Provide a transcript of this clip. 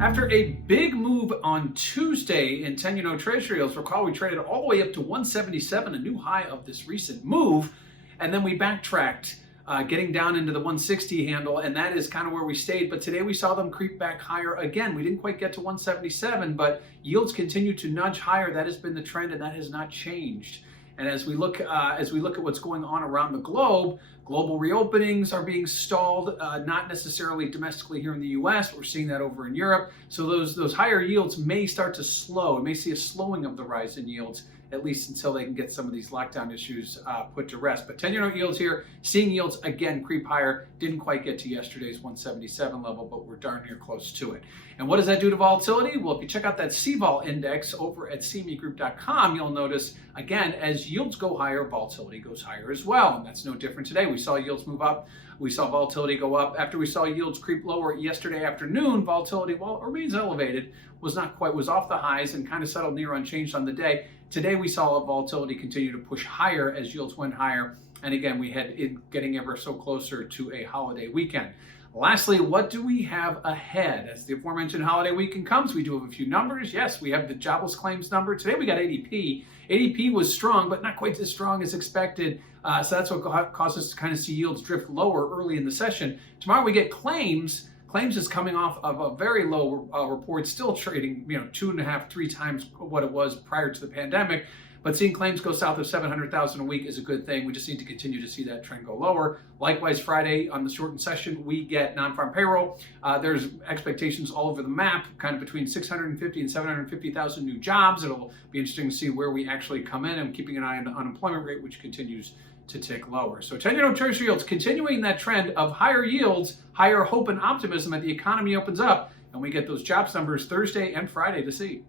After a big move on Tuesday in 10-year Treasury yields, recall we traded all the way up to 177, a new high of this recent move, and then we backtracked, getting down into the 160 handle, and that is kind of where we stayed. But today we saw them creep back higher again. We didn't quite get to 177, but yields continue to nudge higher. That has been the trend, and that has not changed. And as we look at what's going on around the globe, global reopenings are being stalled, not necessarily domestically here in the U.S. But we're seeing that over in Europe. So those higher yields may start to slow. We may see a slowing of the rise in yields, at least until they can get some of these lockdown issues put to rest. But 10-year note yields here, seeing yields again creep higher. Didn't quite get to yesterday's 177 level, but we're darn near close to it. And what does that do to volatility? Well, if you check out that CVOL index over at cmegroup.com, you'll notice, again, as yields go higher, volatility goes higher as well. And that's no different today. We saw yields move up. We saw volatility go up. After we saw yields creep lower yesterday afternoon, volatility, while it remains elevated, was off the highs and kind of settled near unchanged on the day. Today, we saw volatility continue to push higher as yields went higher. And again, we had it getting ever so closer to a holiday weekend. Lastly, what do we have ahead? As the aforementioned holiday weekend comes, we do have a few numbers. Yes, we have the jobless claims number. Today we got ADP. ADP was strong, but not quite as strong as expected. So that's what caused us to kind of see yields drift lower early in the session. Tomorrow we get claims. Claims is coming off of a very low report, still trading 2.5, 3 times what it was prior to the pandemic. But seeing claims go south of 700,000 a week is a good thing. We just need to continue to see that trend go lower. Likewise, Friday on the shortened session, we get non-farm payroll. There's expectations all over the map, kind of between 650 and 750,000 new jobs. It'll be interesting to see where we actually come in. I'm keeping an eye on the unemployment rate, which continues to tick lower. So 10-year Treasury yields continuing that trend of higher yields, higher hope and optimism that the economy opens up, and we get those jobs numbers Thursday and Friday to see.